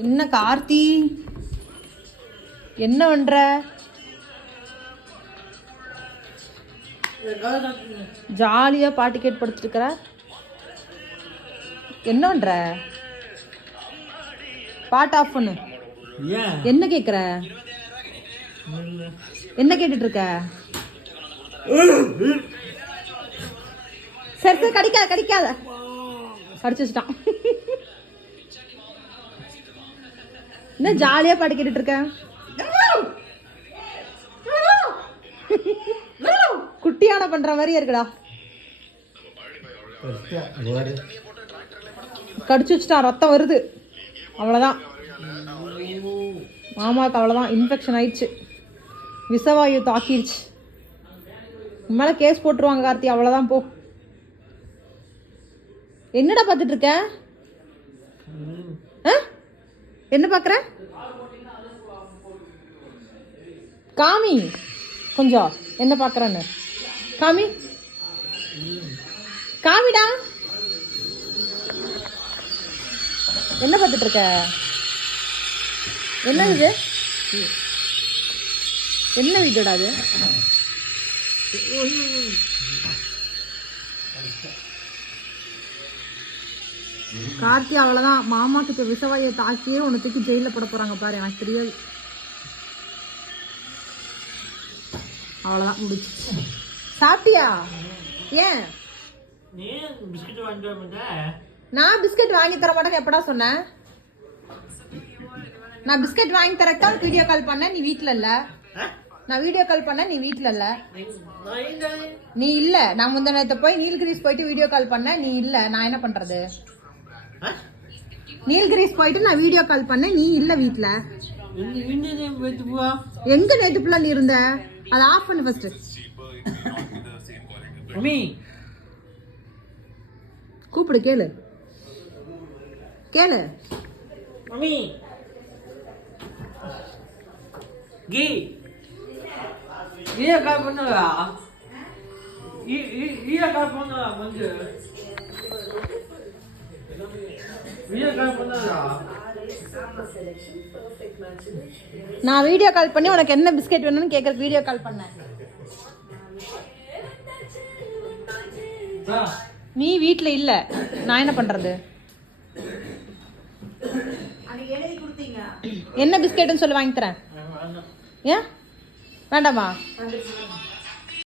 என்ன கார்த்தி, என்ன பண்ற? ஜாலியா பாட்டு கேட்டு படுத்துட்டு இருக்கிற. என்ன பண்ற? பாட்டு ஆஃப் பண்ணு. என்ன கேக்குற? என்ன கேட்டுட்டு இருக்க? சரி சரி, கடிக்காத கடிக்காத. கடிச்சு வச்சுட்டான். என்ன ஜாலியா பாட்டு கேட்டுட்டு இருக்க? குட்டியான பண்ற மாதிரி இருக்குடா. கடிச்சு வச்சுட்டான், ரத்தம் வருது. அவ்வளவுதான் மாமாவுக்கு, அவ்வளவுதான் இன்ஃபெக்ஷன் ஆயிடுச்சு, விஷவாயு தாக்கிடுச்சு. மேல கேஸ் போட்டுருவாங்க கார்த்தி, அவ்வளவுதான் போ. என்னடா பார்த்துட்டு இருக்க? என்ன பாக்குற? காமி கொஞ்சம், என்ன பாக்குறன்னு காமி. காமிடா, என்ன பார்த்துட்டு இருக்க? என்ன இது? என்ன வீடியோடா அது? கார்த்தி அவ்வளவுதான், மாமா கிட்ட விஷவாயை தாக்கியே உன்னை தூக்கி ஜெயில போட போறாங்க பாரு. எனக்கு தெரியாது. அவ்வளவுதான், முடிச்சு. சாப்பிட்டியா? ஏன் நான் பிஸ்கட் வாங்கி தர மாட்டேன் எப்படா சொன்னேன்? நான் பிஸ்கட் வாங்கி தரத்தான் வீடியோ கால் பண்ண, நீ வீட்டுல இல்ல. நான் வீடியோ கால் பண்ண, நீ வீட்டுல இல்ல. நீ இல்ல. நான் முந்தின நேரத்தை போய் நீல்கிரிஸ் போயிட்டு வீடியோ கால் பண்ண, நீ இல்ல. நான் என்ன பண்றது? நீல்கிரிஸ் போயிட்டு நான் வீடியோ கால் பண்ண, நீ இல்ல வீட்டுல. எங்க நேத்து ஃபுல்லா நீ இருந்த? அதை ஆஃப் பண்ணு ஃபர்ஸ்ட். கூப்பிடு, கேளு கேளு. மம்மி கீ வீடியோ கால் பண்ணுவா? வீடியோ கால் பண்ணுவா? மஞ்சு வீடியோ கால் பண்ணுவா? நான் வீடியோ கால் பண்ணி உனக்கு என்ன பிஸ்கெட் வேணும்னு கேட்கறதுக்கு வீடியோ கால் பண்ணேன். நீ வீட்ல இல்ல, நான் என்ன பண்றது? என்ன பிஸ்கெட்னு சொல்லி வாங்கி தரேன். ஏன் வேண்டாமா?